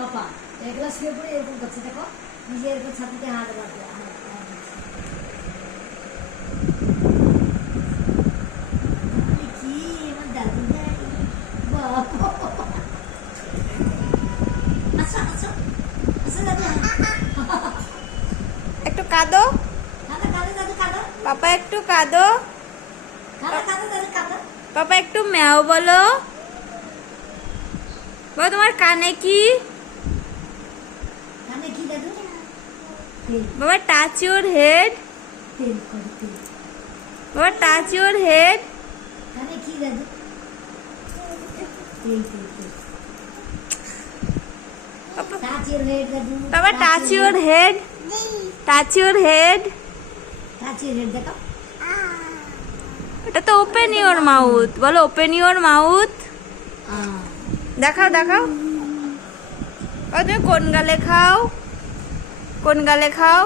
পাপা এগুলো শুয়ে পড়ে এরকম করছে, দেখো নিজের এরকম ছাতিতে হাত রাখবে। কি আমার দাদু ভাই, আচ্ছা আচ্ছা আচ্ছা দাদু, একটু কাঁদো কাঁদো কাঁদো দাদু কাঁদো, পাপা, একটু কাঁদো কাঁদো কাঁদো দাদু কাঁদো। পাপা, একটু ম্যাও বলো। বলো তোমার কানে কি? কানে কি দাদু? তেল, বাবা টাচ ইউর হেড। তেল করে তেল। বাবা টাচ ইউর হেড। কানে কি দাদু? তেল তেল তেল। টাচ ইউর হেড দাদু। বাবা touch your head, touch your head. Touch your head দেখো। এটা তো ওপেন ইউর মাউথ, বলো ওপেন ইউর মাউথ। দেখাও দেখাও। ও তুমি কোন গালে খাও, কোন গালে খাও?